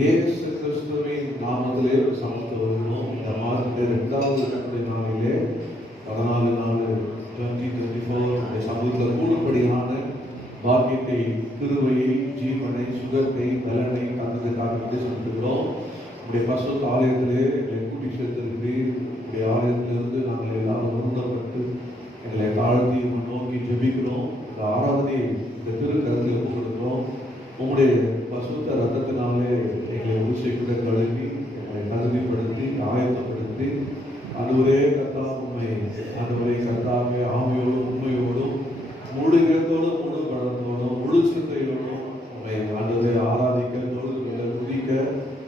இயேசு கிறிஸ்துவின் நாமத்திலே சமத்து வருகிறோம். இந்த மாதத்தில் 2வது நாளிலே 14/4/2024 சமூகத்தில் கூடும்படியான பாக்கியத்தை, கிருபையை, ஜீவனை, சுகத்தை, பலனை தந்ததுக்காக செலுத்துகிறோம். உடைய பரிசுத்த ஆலயத்திலே எங்களை கூட்டி சேர்த்திருக்கு. உடைய ஆலயத்திலிருந்து நாங்கள் எல்லாரும் உணர்ந்தப்பட்டு எங்களை தாழ்த்தி நோக்கி ஜெபிக்கிறோம். இந்த ஆராதனையை இந்த திருக்கரத்தில் கொடுக்கிறோம். உங்களுடைய பசுத்த ரத்தத்தினாலே எங்களை ஊசிக்குட கழுவி எங்களை தகுதிப்படுத்தி ஆயத்தப்படுத்தி அதுவரே கத்தா உண்மை அதுவரை கத்தாக ஆமையோடும் உண்மையோடும் முழு இடத்தோடும் முழு படத்தோடும் முழு சிந்தையோடும் உண்மை ஆண்டவரை ஆராதிக்க தொழுதுகளை குதிக்க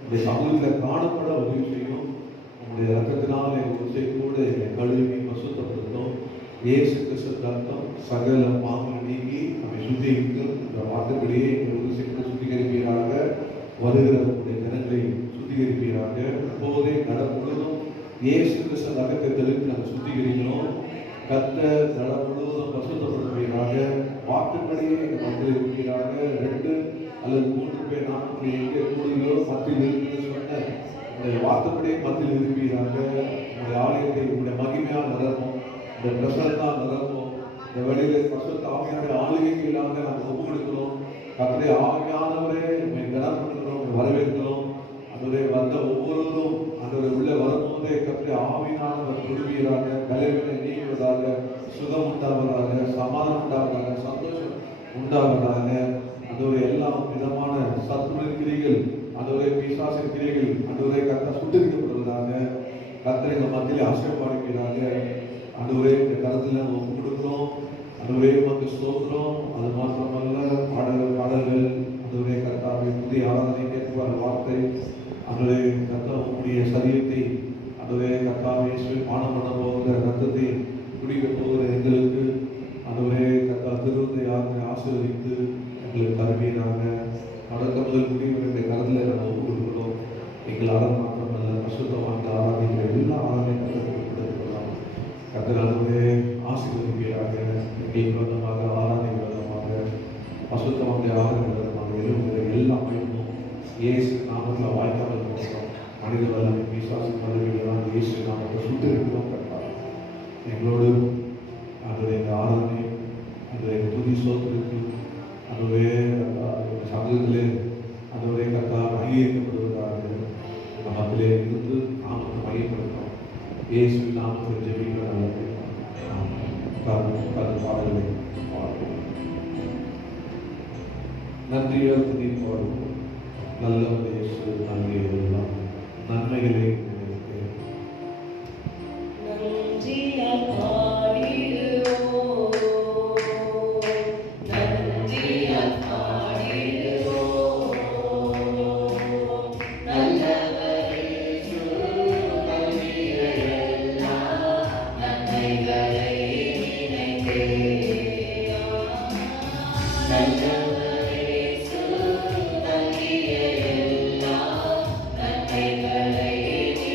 இந்த சமூகத்தில் காணப்பட உதவி செய்யும். உங்களுடைய ரத்தத்தினால் எங்கள் ஊசிக்கூட எங்களை கழுவி பசுத்தப்படுத்தும். இயேசு கிறிஸ்து ரத்தம் சகல பாவங்களை நீக்கி நம்மை சுத்திகரிக்கும். இந்த வார்த்தைப்படியே எங்கள் ஊசிக்கூட சுத்திகரிப்பீராக. வருகிற உடைய ஜனங்களை சுத்திகரிப்பீராக. இப்போதே நடம் முழுவதும் இயேசு கிறிஸ்து ரத்தத்தை தெளித்து நாங்கள் சுத்திகரிக்கிறோம். கத்த நடம் முழுவதும் பசுத்தப்படுவீராக. வார்த்தைப்படியே எங்கள் மத்தியில் இருப்பீராக. 2 அல்லது 3 பேர் நாமத்தில் எங்கே கூடுதலோ மத்தியில் இருக்கிறது சொன்ன உங்களுடைய வார்த்தைப்படியே மத்தியில் இருப்பீராக. உங்களுடைய ஆலயத்தை உங்களுடைய மகிமையாக நிரப்பும். இந்த பிரசன்னா நிரப்பும். இந்த வழியில பசுத்த ஆவியானுடைய ஆளுகைக்கு இல்லாத நாங்கள் ஒப்பு கொடுக்கிறோம். கத்தரை ஆவியானவரே கனப்படுத்துகிறோம், வரவேற்கிறோம். அதுவரை வந்த ஒவ்வொருவரும் அந்த உள்ள வரும்போதே கத்தரை ஆவியானவர் தொழுவீராக. கலைவினை நீங்குவதாக, சுகம் உண்டாவதாக, சமாதானம் உண்டாவதாக, சந்தோஷம் உண்டாவதாக. அதுவரை எல்லா விதமான சத்துணர் கிரிகள், அதுவரை பிசாசின் கிரிகள் அதுவரை கத்த சுட்டரிக்கப்படுவதாக. கத்தரை மத்தியில் ஆசீர்வதிப்பீராக. அதுவரை இந்த கருத்தில் நம்ம ஒப்பு கொடுக்கிறோம். அதுவரை நமக்கு ஸ்தோத்திரம். அது மாத்திரமல்ல பாடல்கள் அதுவரை கர்த்தாவை புதிய ஆராதனை கேட்பார் வார்த்தை அதுவரை கர்த்தா உங்களுடைய சரீரத்தை அதுவரை கர்த்தாவை பானம் பண்ண போகிற ரத்தத்தை குடிக்க போகிற எங்களுக்கு அதுவரை கர்த்தா திருவத்தை ஆசீர்வதித்து எங்களுக்கு தருவீராக. நடக்க முதல் முடிவுடைய கருத்தில் நம்ம ஒப்பு கொடுக்கிறோம். எங்கள் ஆராதனை மாத்திரமல்ல பசுத்தமாக ஆராதிக்கிற எல்லா ஆராதனை கருத்துக்கலாம். கர்த்தர் அதுவரை ஆசீர்வதிப்பீராக. எங்கள் விதமாக ஆராதனை விதமாக பசுத்தமாக ஆராதனை விதமாக எழுதுகிற எல்லா மயமும் இயேசு நாமத்தில் வாய்க்காமல் போகிறோம். மனித வல்லமை பிசாசு பதவிகளால் இயேசு நாமத்தை சுட்டிருக்கிறோம். கட்டார் எங்களோடு அதுடைய ஆராதனை அதுடைய துதி சோத்திருக்கு அதுவே சமூகத்திலே அதுவரை கட்டார் அங்கீகரிக்கப்படுவதாக நாமத்திலே இருந்து நாமத்தை மையப்படுத்தும். இயேசு நாமத்தில் ஜெபிக்கிற பாடல்களை நன்றியால் துதி பாடுவோம். நல்ல இயேசு நல்கியுள்ளார். நன்மைகளை உங்களுக்கு நன்றியால் பாடிடுவோம், நன்றியால் பாடிடுவோம். நல்லவர் இயேசு நல்கிய எல்லா நன்மைகளை நினைத்தே. நல்லவர் இயேசு நல்கிய எல்லா நன்மைகளை நினைத்தே.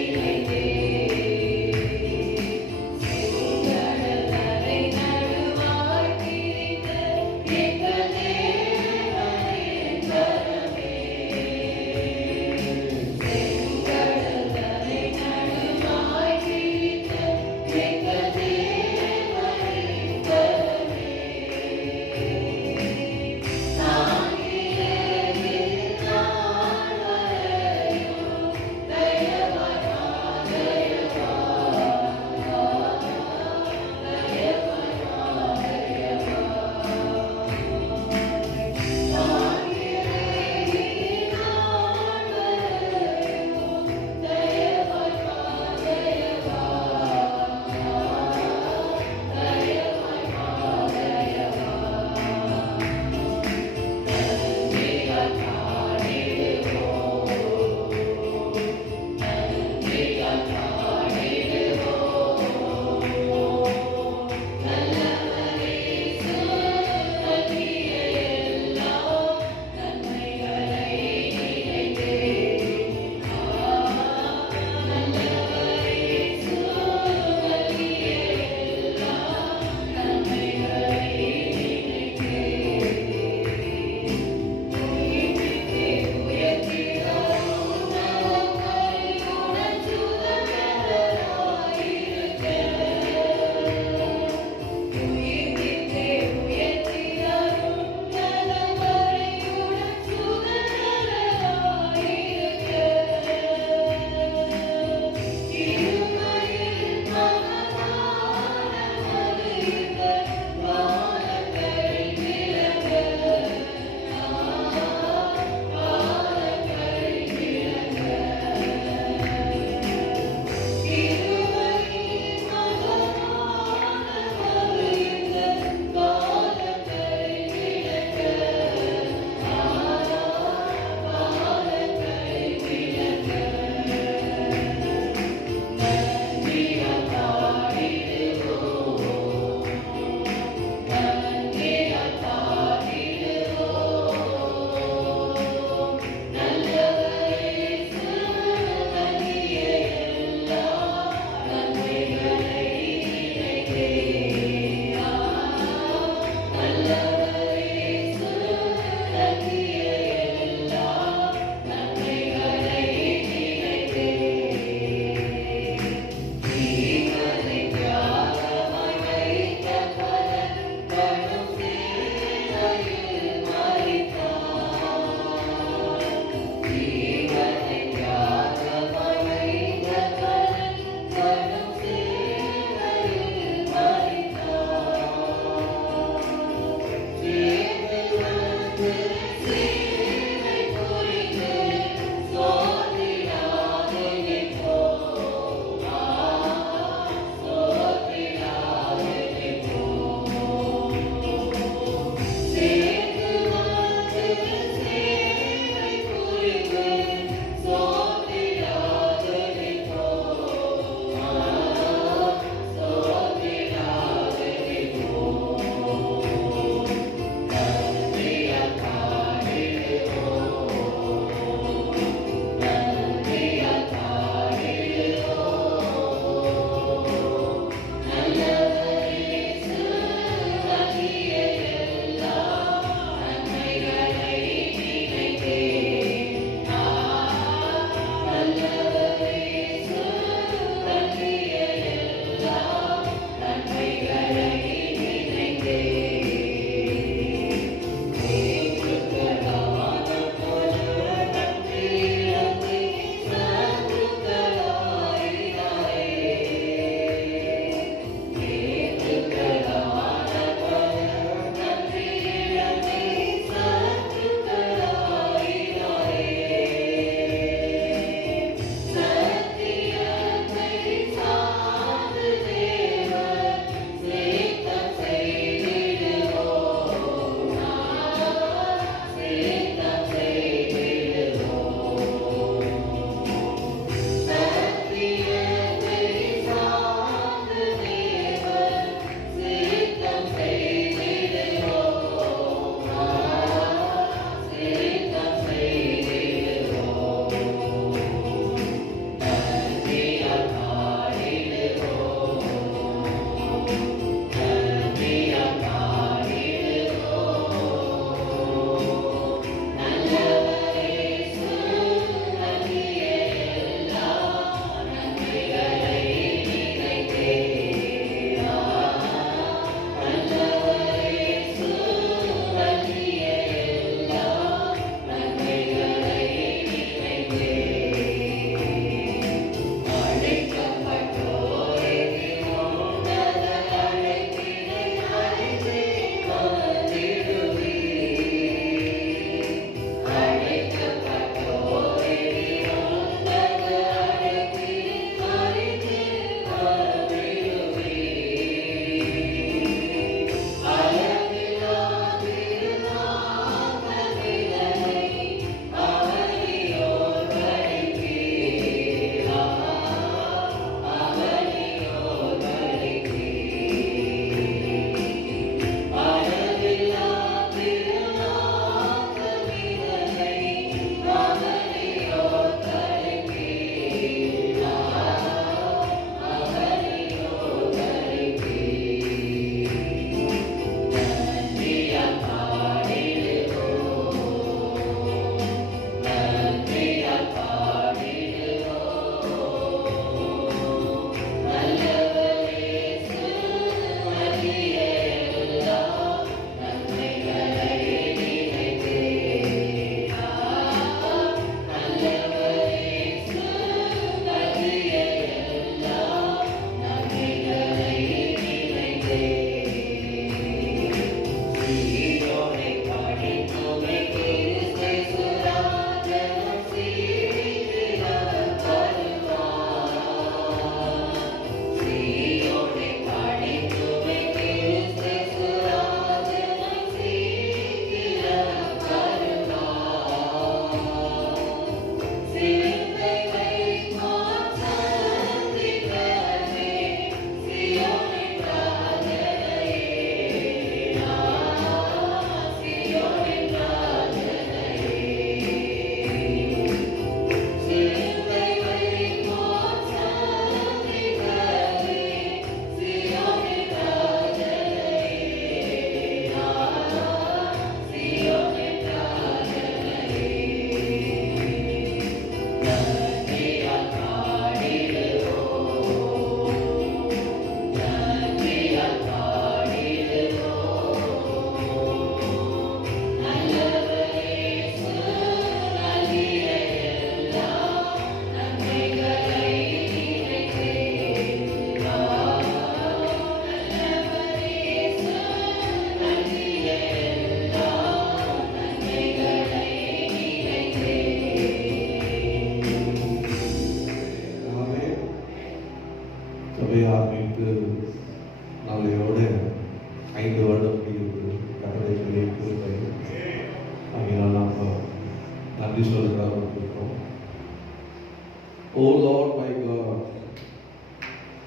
Oh Lord my God,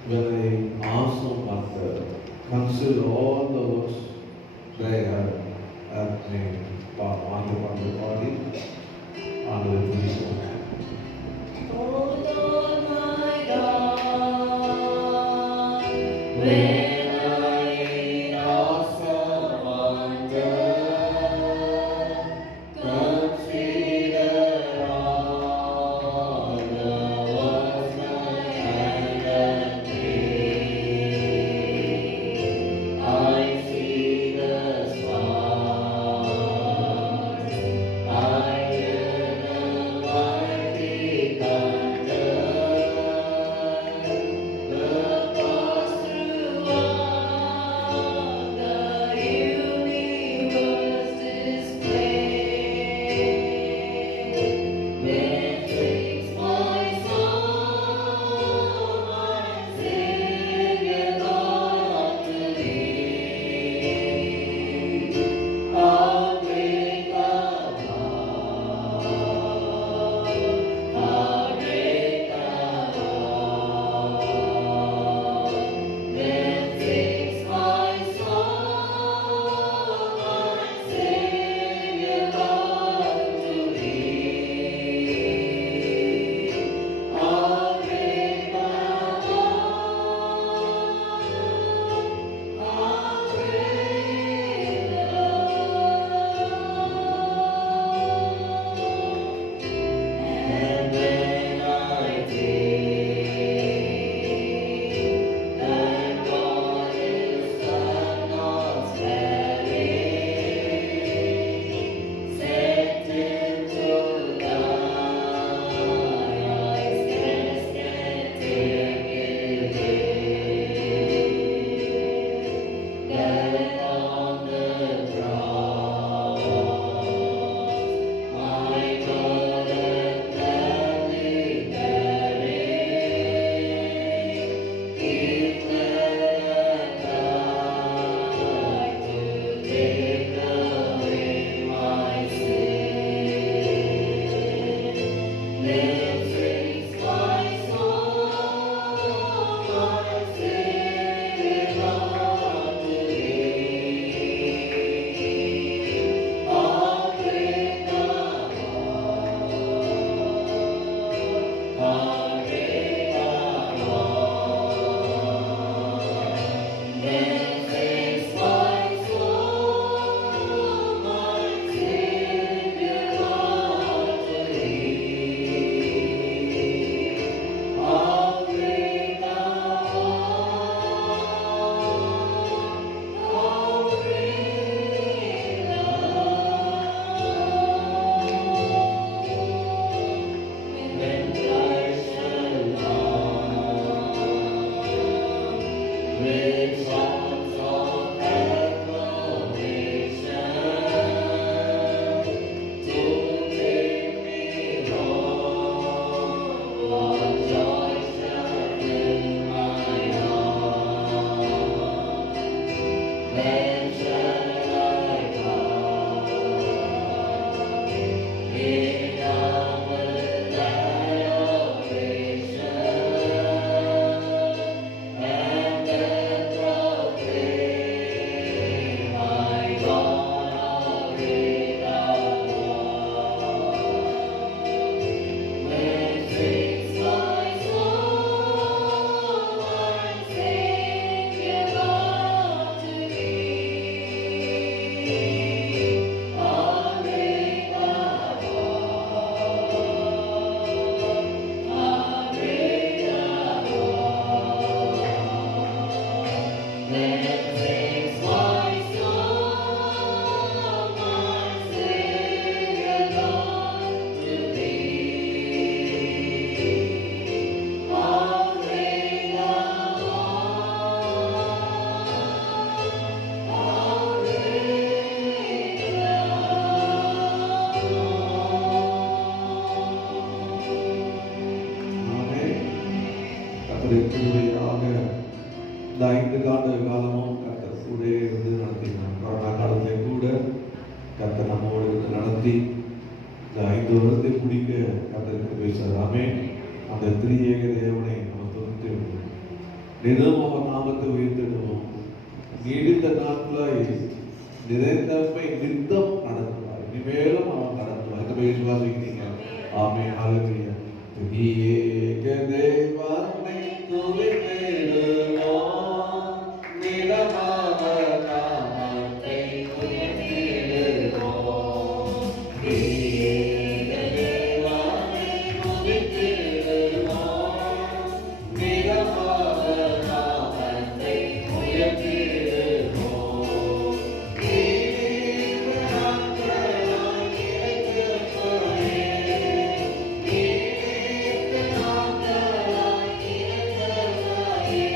when I also consider all the works that I have made, பாடி ஆண்டவரை துதிப்போம். Oh Lord my God, when I in awesome wonder consider all the works thy hand hath made, I see the stars, I hear the mighty thunder, the past throughout the universe displayed. When fix my soul, my Savior God unto thee, how great thou art, how great thou art. Then fix my soul, my Savior God unto thee, how great thou art, how great thou art. And when I think that God is not sparing, sent him to die, I scarce can take it in, that on the cross my God hath gladly bearing, He bled and died to take away my sin. Then fix my soul, my Savior God to thee, how great thou art, how great thou art. Then fix my soul, my Savior God to thee, how great thou When Christ shall come with songs of acclamation to take me home, what joy shall fill my heart. Then shall I come in humble adoration, and then proclaim, my God, how great thou art. When fix my soul, my Savior God to thee, how great thou art, how great thou art. Then fix my soul, my Savior God to thee, how great thou art, how ஆமென். கர்த்தருடைய கிருபையினால இந்த 5 காலமும் கர்த்தர் கூடவே இருந்து நடத்தினார். Corona காலத்திலே கூட கர்த்தர் நம்மோடு இருந்து நடத்தி இந்த 5 வருடத்தை முடிக்க கர்த்தருக்கு பேசுகிறார். ஆமென். அந்த திரியேக தேவனை நம்ம துதித்து விடுவோம். நிதம் அவர் நாமத்தை உயர்த்திடுவோம். நீடித்த நாட்களாய் நிறைந்தமை நித்தம் நடத்துவார். இனிமேலும் அவன் நடத்துவார். இந்த விசுவாசிக்கிறீங்க. ஆமென். ஹல்லேலூயா. திரியேக தேவனை துதித்திடுவோம். நிதமாக நாமத்தை உயர்த்திடுவோம். திரியேக தேவனை துதித்திடுவோம். நிதமாக நாமத்தை உயர்த்திடுவோம். நீடித்த நாட்களாய் நிறைந்தமையே, நீடித்த நாட்களாய் நிறைந்தமையே,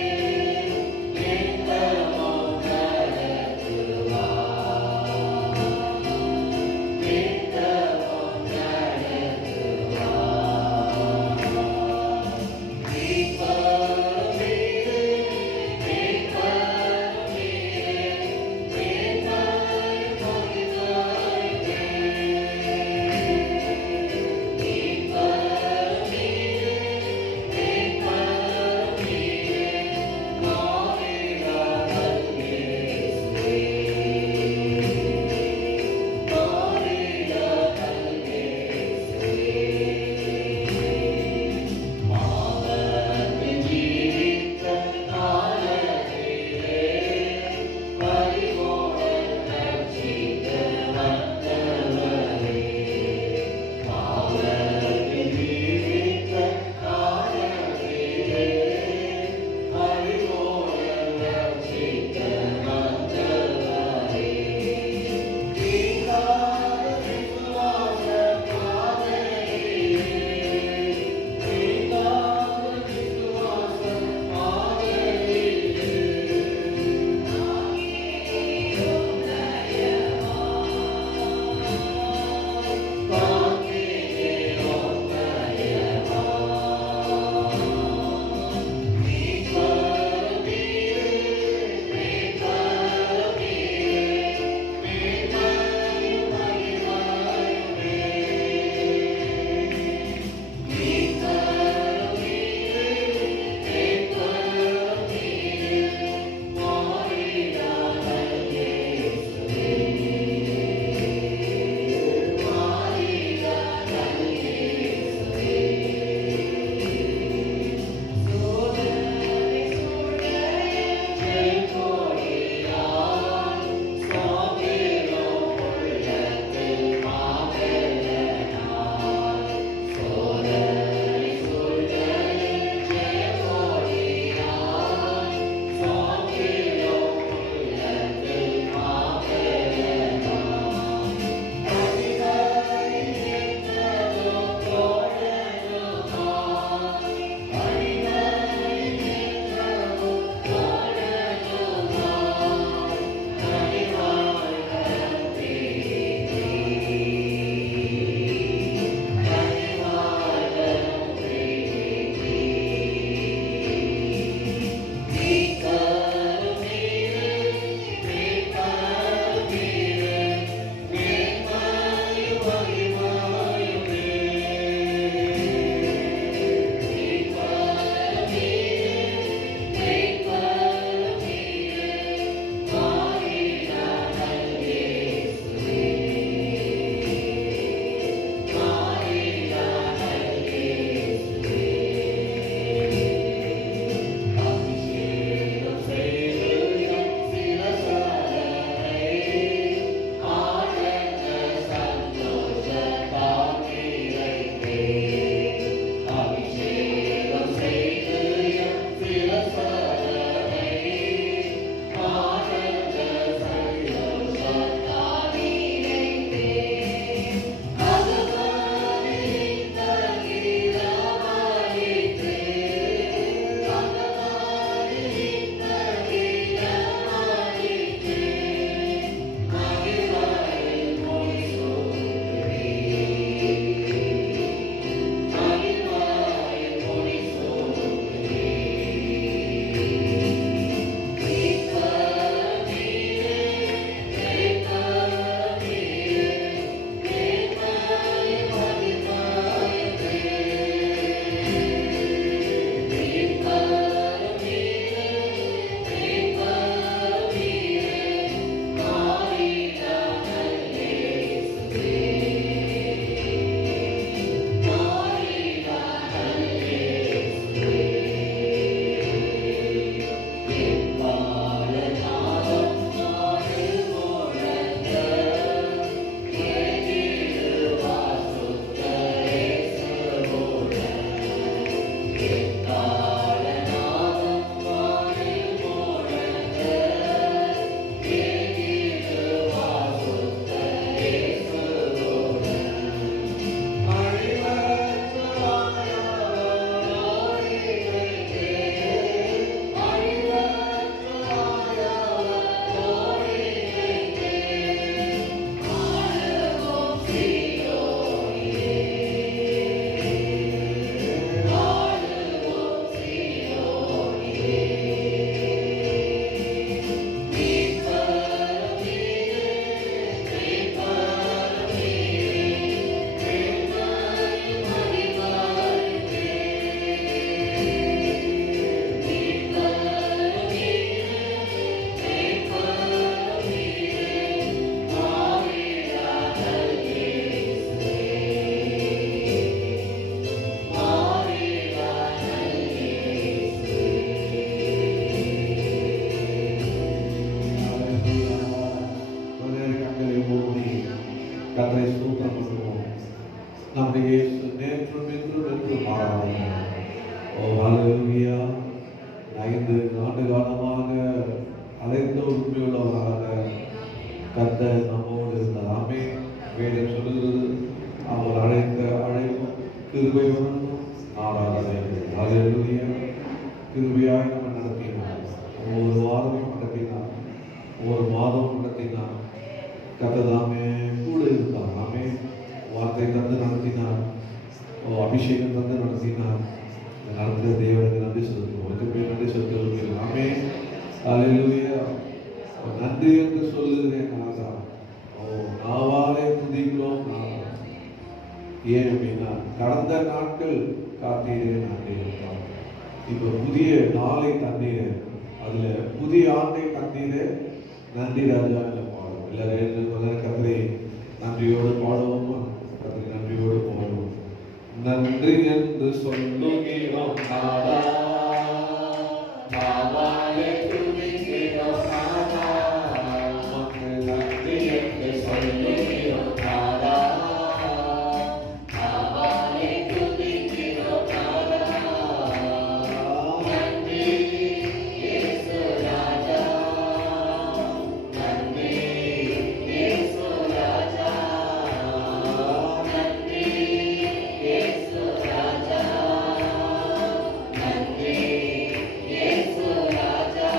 ஓ ஹalleluya. 5 ஆண்டு காலமாக அழைத்த உண்மையுள்ளவராக கர்த்தர் நம்மோடு இருந்தார். ஆமென். வேதம் சொல்லுகிறது அவர் அழைத்த அழைப்பும் கிருபை ஒன்றும் ஆராதனை. ஹalleluya. கிருபையாய் நம்ம நடத்தினார். ஒவ்வொரு வாரமும் நடத்தினார். ஒவ்வொரு மாதமும் நடத்தினார். கர்த்தர் தாமே கூட இருந்தார். ஆமென். வார்த்தை தந்து நடத்தினார். அபிஷேகம் தந்து நடத்தினார். நடந்த தேவனுக்கு நன்றி செலுத்துவோம். அதுக்கு நன்றி செலுத்துவோம். ஆமென். ஹalleluya. நன்றி என்று சொல்லுகிறேன் ராஜா. நாவாலே துதிக்கிறோம். ஏன் அப்படின்னா கடந்த நாட்கள் காத்தீரே நன்றி. இப்போ புதிய நாளை தந்தீரே, அதுல புதிய ஆண்டை தந்தீரே நன்றி ராஜா. பாடுவோம் எல்லாரும் கத்தரை நன்றியோடு பாடுவோமா? கத்தரை நன்றியோடு பாடுவோம். நன்றி என்று சொல்லுகிறோம் நாதா, நாவாலே துதிக்கிறோம் நாதா. உமக்கு நன்றி என்று சொல்லுகிறோம் நாதா, நாவாலே துதிக்கிறோம் நாதா. நன்றி இயேசு ராஜா, நன்றி இயேசு ராஜா, நன்றி இயேசு ராஜா, நன்றி இயேசு ராஜா.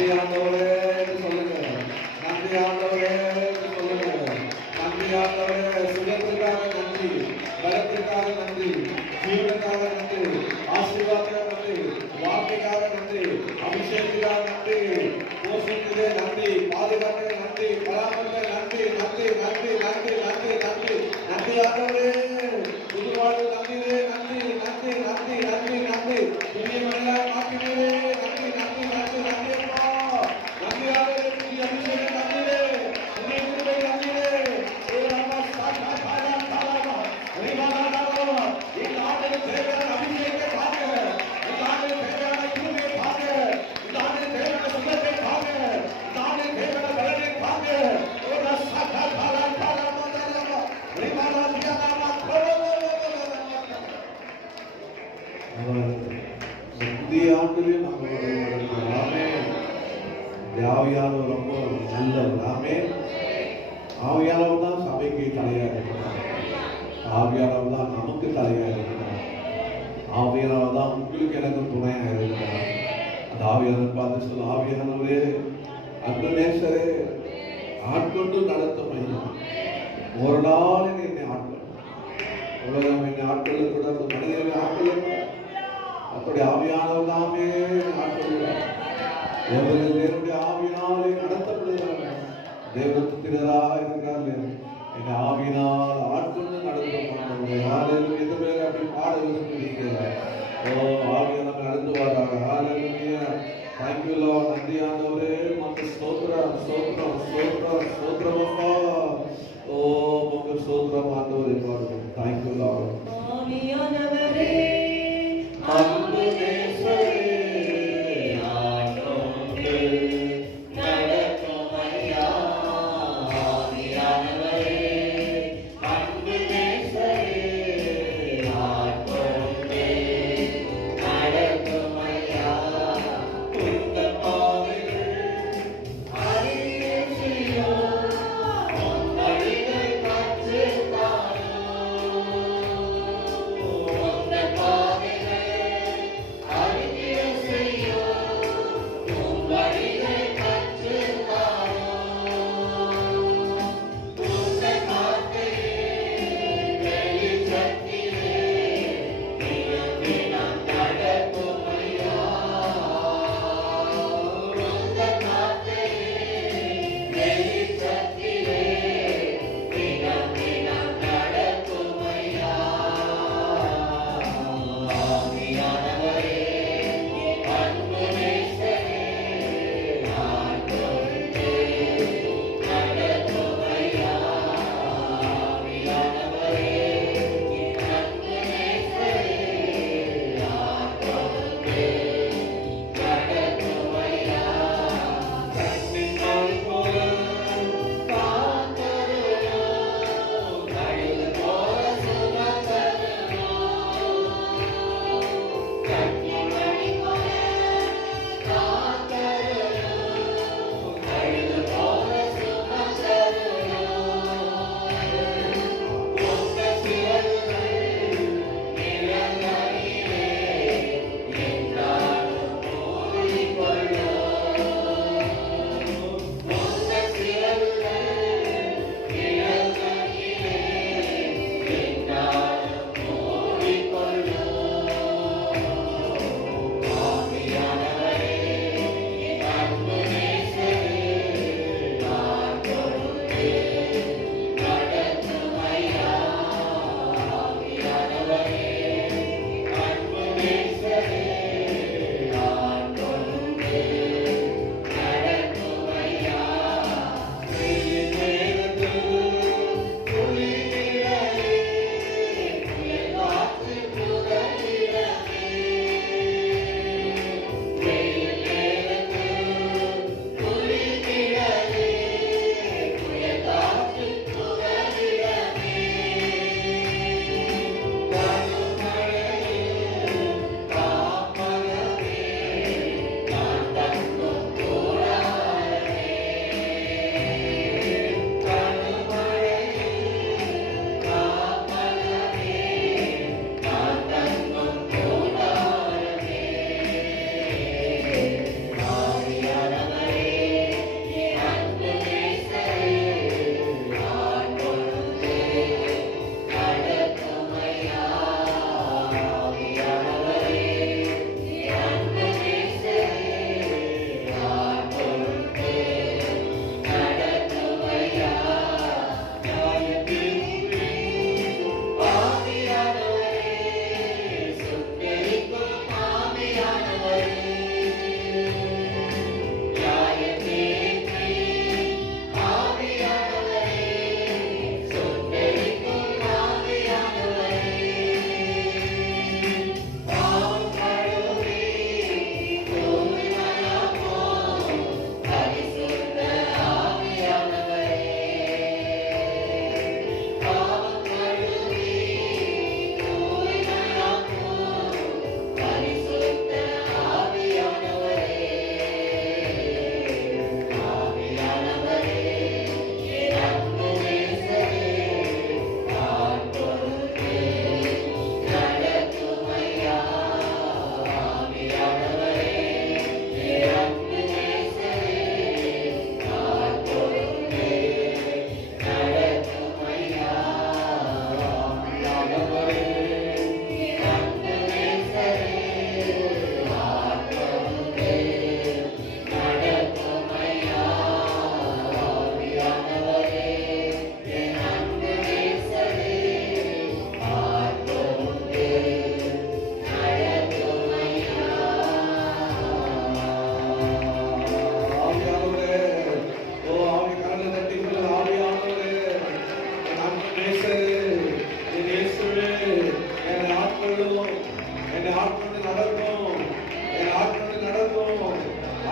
நன்றி ஆண்டவரே என்று சொல்லுங்க. நன்றி ஆண்டவரே என்று சொல்லுங்க. நன்றி ஆண்டவரே, சுகத்திற்காக நன்றி, பலத்திற்காக நன்றி, ஜீவனுக்காக நன்றி, ஆசீர்வாதத்துக்காக நன்றி, வார்த்தைக்காக நன்றி, அபிஷேகத்துக்காக நன்றி, போஷித்ததே நன்றி, பாதுகாக்க நன்றி, பராமரிக்க நன்றி, நன்றி நன்றி நன்றி நன்றி நன்றி நன்றி ஆண்டவரே. புது வாழ்வு நன்றியே, நன்றி நன்றி நன்றி நன்றி நன்றி. புதிய மனிதனாக மாற்றினீரே, நன்றி நன்றி நன்றி நன்றி அப்பா. நன்றி ஆண்டவரே, புதிய அபிஷேகம் நன்றியே, புதிய கிருபை நன்றியே. ஓ ராமா சாகா சாகா சாகா அரிமானா நாமா. இந்த ஆண்டுக்கு தேவையான அபிஷேகத்தை பாருங்க, இந்த ஆண்டுக்கு தேவையான கிருபையை பாருங்க, இந்த ஆண்டுக்கு தேவையான சுகத்தை பாருங்க, இந்த ஆண்டுக்கு தேவையான பலனை பாருங்க. ஓ ராமா சாகா சாகா சாகா நாமா அரிமானா தியானா புதிய ஆண்டுல நம்மளுடைய ஆவியானவர் ரொம்ப நல்லவர். ஆவியானவர் தான் சபைக்கு தலையா இருக்கிறார். ஆவியானவர் தான் நமக்கு தலையா இருக்கிறார். ஆவியானவர் தான் உங்களுக்கு எனக்கு துணையா இருக்கிறார். அந்த ஆவியானவர் பார்த்து சொல்ல, ஆவியானவரே, அன்பநேசரே, ஆட்கொண்டு நடத்தும் ஐயா, ஒரு நாள் என்னை ஆட்கள் உலகம் என்னை ஆட்கள் கூட மனிதனை ஆட்கள் அப்படி ஆவியானவர் தாமே ஆட்கொள்கிறார். தேவனுடைய ஆவியினாலே நடத்தப்படுகிறார்கள். தேவத்தினரா இருக்கிறார்கள். என் ஆவியினால் ஆட்கொண்டு நடத்தப்படுகிறார்கள். எதுவுமே அப்படி பாட விரும்புகிறீங்க. ஓ ஆவியானவர் நடந்து வராங்க. ஹalleluya. Thank you Lord. நன்றி ஆண்டவரே, உமக்கு ஸ்தோத்திரம் ஸ்தோத்திரம் ஸ்தோத்திரம் ஸ்தோத்திரம் அப்பா. ஓ உமக்கு ஸ்தோத்திரம் ஆண்டவரே. Thank you Lord. ஆவியானவரே, அன்பு நேசரே, ஆட்கொண்டு நடத்தும் ஐயா. ஆவியானவரே, அன்பு நேசரே, ஆட்கொண்டு நடத்தும் ஐயா. உந்த பாதைகள் அறிய செய்யும், உன் வழிகளை கற்றுத் தாரும்.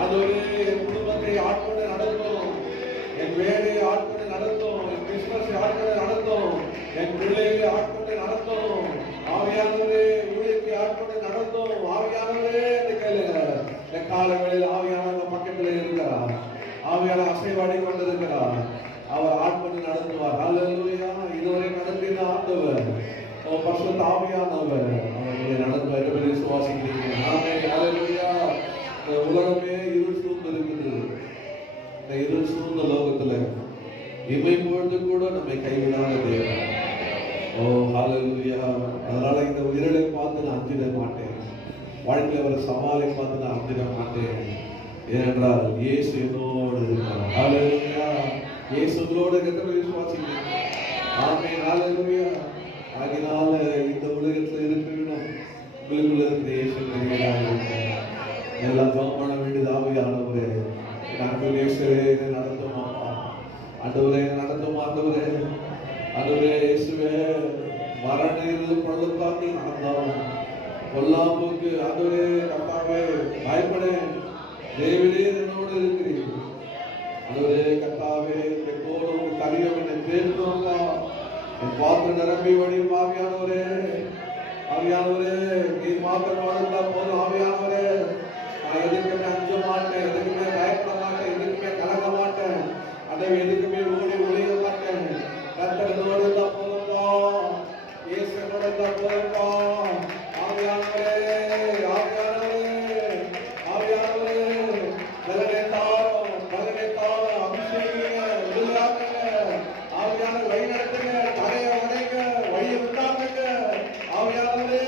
ஆண்டவரே என் குடும்பத்தை ஆட்கொண்டு நடத்தும், என் வேலையை ஆட்கொண்டு நடத்தும், என் பிசினஸை ஆட்கொண்டு நடத்தும், என் பிள்ளைகளை ஆட்கொண்டு நடத்தும். ஆவியானவரே ஊழியத்தை ஆட்கொண்டு நடத்தும். ஆவியானவரே என்று கேளுங்க. இந்த காலங்களில் ஆவியானவர் பக்கத்தில் இருக்கிறார். ஆவியான அசைவாடி கொண்டிருக்கிறார். அவர் ஆட்கொண்டு நடத்துவார். ஹல்லேலூயா. இதுவரை நடத்தின ஆண்டவர் பரிசுத்த ஆவியானவர் அவர்களை நடத்துவார் என்று விசுவாசிக்கிறீங்க. ஆமென். ஹல்லேலூயா. இந்த உலகமே இருள் சூழ்ந்து இருக்குது. இந்த இருள் சூழ்ந்த லோகத்துல இமை பொழுது கூட நம்மை கைவிடாத தேவன். ஓ ஹல்லேலூயா. அதனால இந்த இருளை பார்த்து நான் அஞ்சிட மாட்டேன். வாழ்க்கையில் வர சவாலை பார்த்து நான் அஞ்சிட மாட்டேன். ஏனென்றால் இயேசு என்னோடு இருக்கிறார். ஹல்லேலூயா. இயேசு உங்களோடு இருக்கிற விசுவாசிக்கிறீங்க. ஆமென். ஹல்லேலூயா. ஆகினால இந்த உலகத்தில் இருக்கணும் உங்களுக்குள்ள இருக்கிற இயேசு இருக்கிறார். எல்லாம் ஜெபம் பண்ண வேண்டியது ஆவியானவரே. நாங்கள் இயேசுவே நடத்தும் அப்பா. ஆண்டவரே நடத்தும் ஆண்டவரே. ஆண்டவரே இயேசுவே மரண பள்ளத்தாக்கில் நடந்தோம். பொல்லாப்புக்கு ஆண்டவரே கர்த்தாவே பயப்படேன். தேவனே என்னோடு இருக்கிறீர்கள். ஆண்டவரே கர்த்தாவே எப்போதும் தனியாக என்னை பேசுவாங்க. என் பாத்திரம் நிரம்பி வழியும் ஆவியானவரே. ஆவியானவரே நீ மாத்திரம் வாழ்ந்தா போதும். ஆவியானவரே நான் எதுக்குமே அஞ்ச மாட்டேன், எதுக்குமே பயப்பட மாட்டேன், எதுக்குமே கலங்க மாட்டேன், அதை எதுக்குமே ஓடி ஒளிய மாட்டேன். கர்த்தர் என்னோடு இருந்தா போதும்பா. இயேசு என்னோடு இருந்தா போதும்பா. ஆவியானவரே ஆவியானவரே ஆவியானவரே பலனை தாரும், பலனை தாரும். அபிஷேகிங்க, விடுதலாக்குங்க. ஆவியான வழி நடத்துங்க, தரையை உடைங்க, வழியை விட்டாக்குங்க. ஆவியானவரே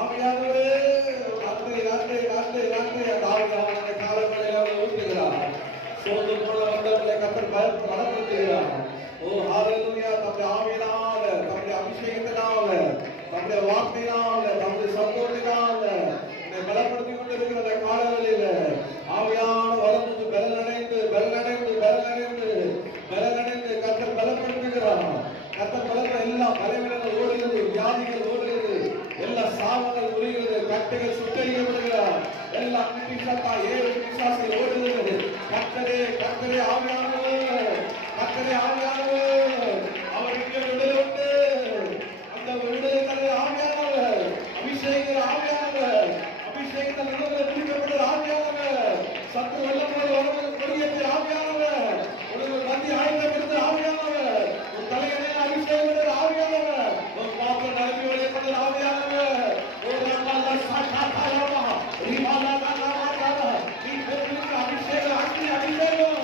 ஆவியானவரே நன்றி நன்றி நன்றி நன்றி. அந்த ஆவியான காலங்களில் அவர் ஊற்றுகிறார். சோர்ந்து போல வந்தவர்களை கர்த்தர் பலப்படுத்துகிறார். ஓ ஹல்லேலூயா. தம்முடைய ஆவியினால, தம்முடைய அபிஷேகத்தினால, தம்முடைய வார்த்தையினால, தம்முடைய சத்தத்தினால என்னை பலப்படுத்தி கொண்டிருக்கிற அந்த காலங்களில் ஆவியான வளர்ந்து பலனடைந்து பலனடைந்து பலனடைந்து பலனடைந்து கர்த்தர் பலப்படுத்துகிறார். கர்த்தர் பலத்த எல்லா பலவீனங்கள் ஓடுகிறது, வியாதிகள் ஓடுகிறது, எல்லா சாபங்கள் முறிகிறது, கட்டுகள் சுட்டரிக்கப்படுகிறார். எல்லா பிசாசா ஏழு பிசாசை ஓடுகிறது. கர்த்தரே கர்த்தரே ஆவியானவர், கர்த்தரே ஆவியானவர். அவருக்கு விடுதலை உண்டு. அந்த விடுதலை தர ஆவியானவர், அபிஷேக ஆவியானவர், அபிஷேகத்தில் விடுதலை பிடிக்கப்பட்ட ஆவியானவர், சத்து வெள்ளப்போது உடம்பு கொடியேற்ற ஆவியானவர், உடம்பு நந்தி ஆயுதம் இருந்த ஆவியானவர், உன் தலையணை அபிஷேகம் ஆவியானவர், உன் பாத்திரம் நிரம்பி வழியப்பட்ட ஆவியானவர். ஒரு நாள் சாட்சாத்தாரமா ரீமாலா காலாமா நீ பெற்றுக்க அபிஷேகம் அக்னி அபிஷேகம்,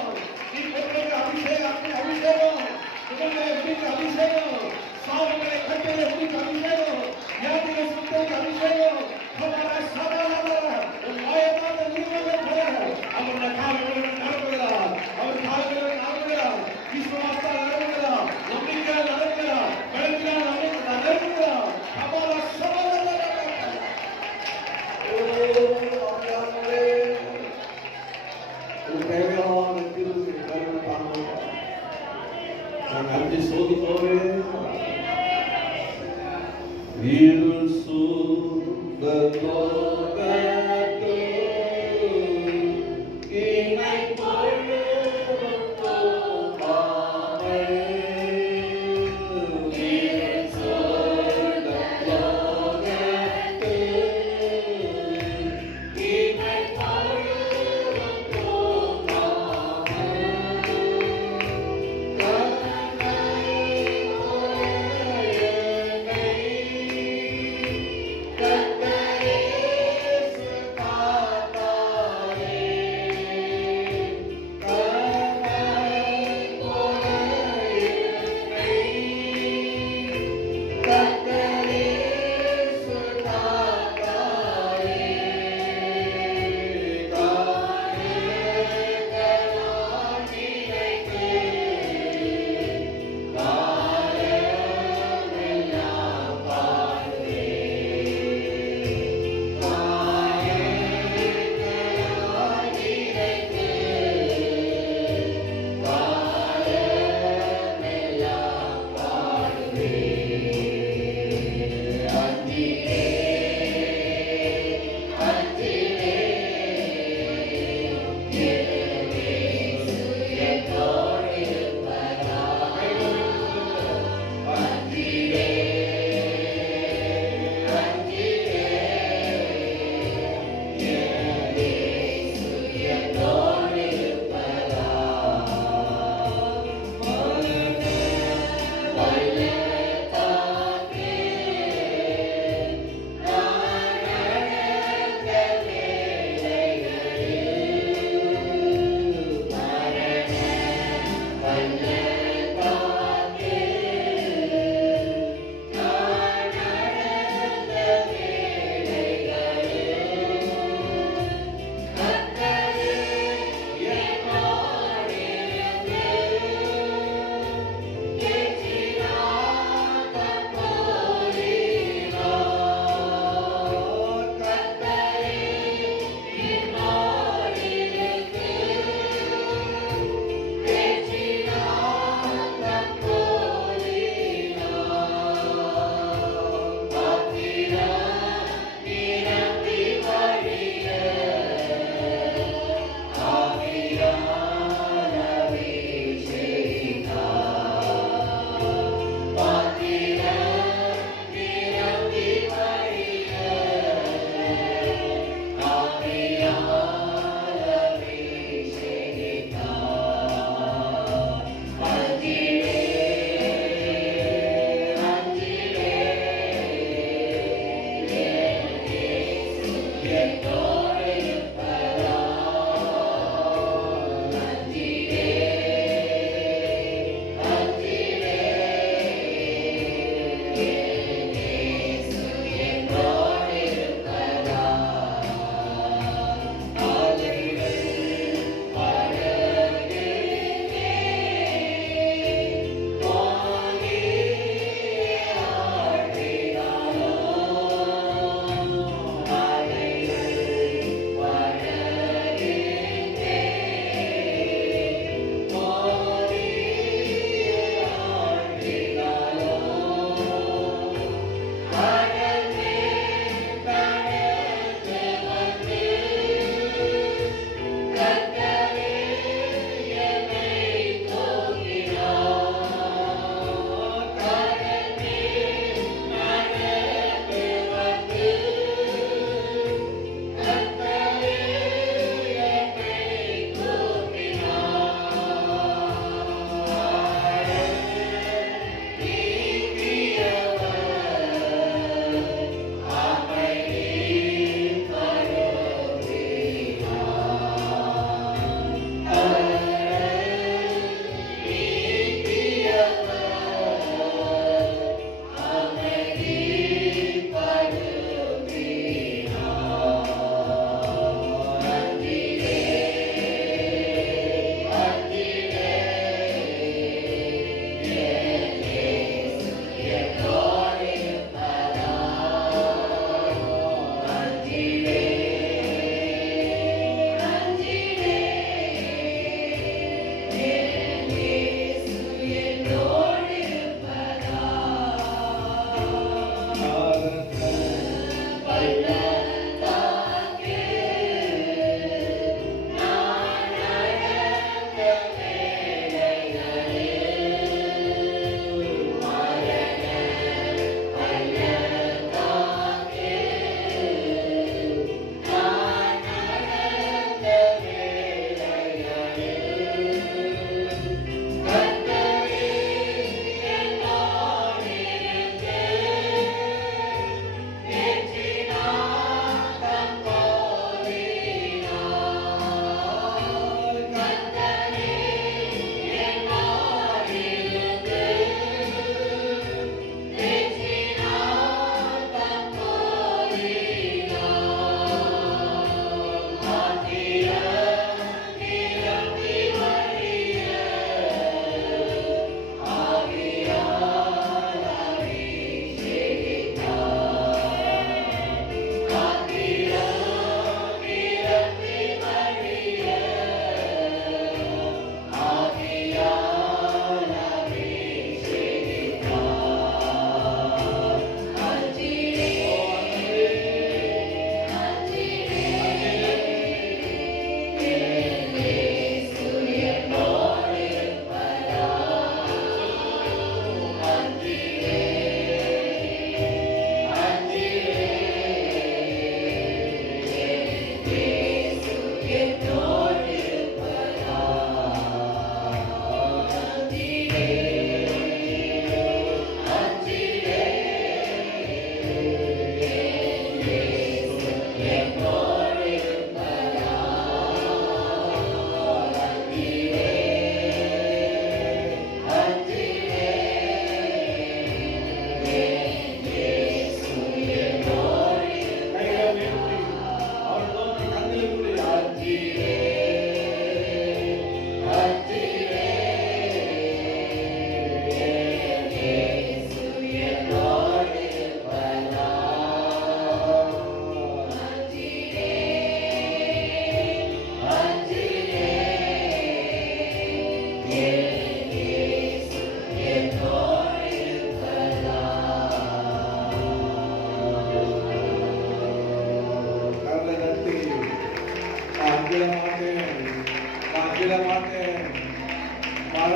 நீ பெற்றுக்க அபிஷேகம் அக்னி அபிஷேகம், உடலை பிடிக்க அபிஷேகம், சாவுகளை கட்டளை பிடிக்க அபிஷேகம், வியாதிகளை சுத்தரிக்க அபிஷேகம். மாயமான நீர்கள் அவருடைய காலங்களில் நடப்புகிறார். அவர் காலங்களில் நடப்புகிறார். விசுவாசத்தால் நடப்புகிறார். நம்பிக்கையால் நடப்புகிறார். கருத்தினால் நடப்புகிறார். அபார சபலங்கள் தேவையான தீர்வு நான் நன்றி சோதிப்போவே. இருள் சூழ்ந்த லோகத்தில் இமை பொழுதும் தூங்காமல், இருள் சூழ்ந்த லோகத்தில் இமை பொழுதும் தூங்காமல், கர்த்தரே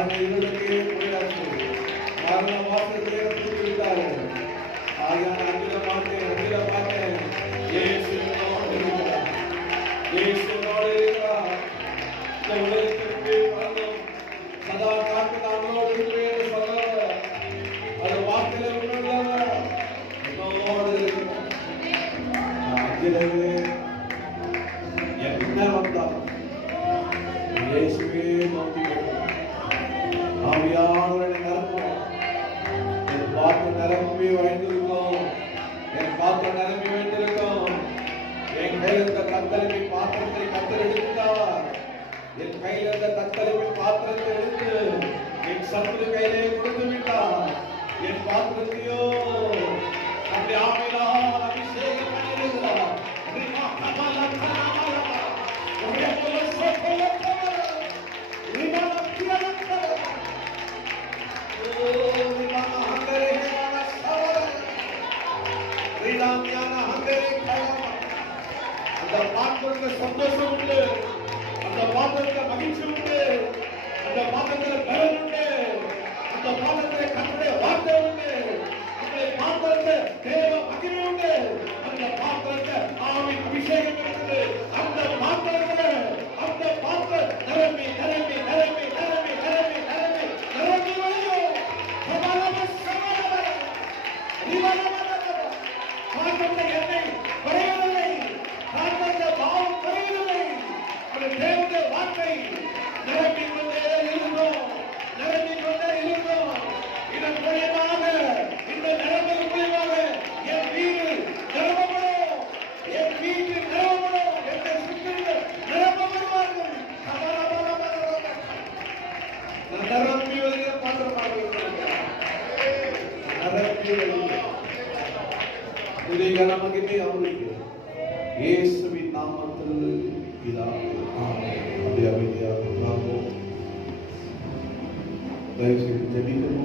பாருங்க, இருளுக்கே போயாச்சு. மரண வாசத்திலே தூக்கி விட்டார்கள். ஆகையால் அங்கில பார்த்தேன். இயேசு என்னோடு இருக்கிறார். இயேசு என்னோடு இருக்கிறார். இந்த உலகத்திற்கு வாழ்ந்தோம். சதா காத்து நம்மளோடு இருக்கிறேன் என்று சொன்னவர். அது வார்த்தையில உணர்ந்தவர். என்னோடு இருக்கிறார். அங்கிலவே என்ன வந்தார்? இயேசுவே நோக்கி ஆவியானவரை நிரப்பும். என் பாத்திரம் நிரம்பி வைத்திருக்கோம். என் பாத்திரம் நிரம்பி வைத்திருக்கோம். என் கையில் இருந்த கத்தரிப்பை பாத்திரத்தை கத்தர் எடுத்தார். என் கையில் இருந்த கத்தரிப்பை பாத்திரத்தை எடுத்து என் சத்துரு கையிலே கொடுத்து விட்டார். என் பாத்திரத்தையோ அப்படி ஆவியால் அபிஷேகம் பண்ணியிருக்கிறார். அந்த பாத்திரத்துல சந்தோஷம் உண்டு. அந்த பாத்திரத்துல மகிழ்ச்சி உண்டு. அந்த பாத்திரத்துல பலன் உண்டு. அந்த பாத்திரத்துல கர்த்தருடைய வார்த்தை உண்டு. அந்த பாத்திரத்துல தேவ மகிமை உண்டு. அந்த பாத்திரத்துல ஆவியின் அபிஷேகம் இருக்குது. அந்த பாத்திரத்துல நிரம்பி நிரம்பி நிரம்பி நிரம்பி நிரம்பி நிரம்பி நிரம்பி வழியும் பாத்திரத்தை எண்ணெய் குறையவில்லை. பாத்திரத்தை பாவம் குறையவில்லை. அந்த தேவனுடைய வார்த்தை நிரம்பிக் கொண்டே இருக்கிறோம். நிரம்பிக் கொண்டே இருக்கிறோம். இதன் மூலியமாக, இந்த நிரம்பல் மூலியமாக என் வீடு நிரம்பப்படும். என் வீட்டு நிரம்பப்படும். என் சுற்றிகள் நிரம்பப்படுவார்கள். நிரம்பி வருகிற பாத்திரமாக இருக்கிறார்கள். நிரம்பி வருகிற இதை கனமகிமை அவருக்கு இயேசுவின் நாமத்தில் பிதாவே ஆமென். அப்படியே அமைதியாக உட்கார்ந்தோம். தயவு செய்து ஜெபிக்கணும்.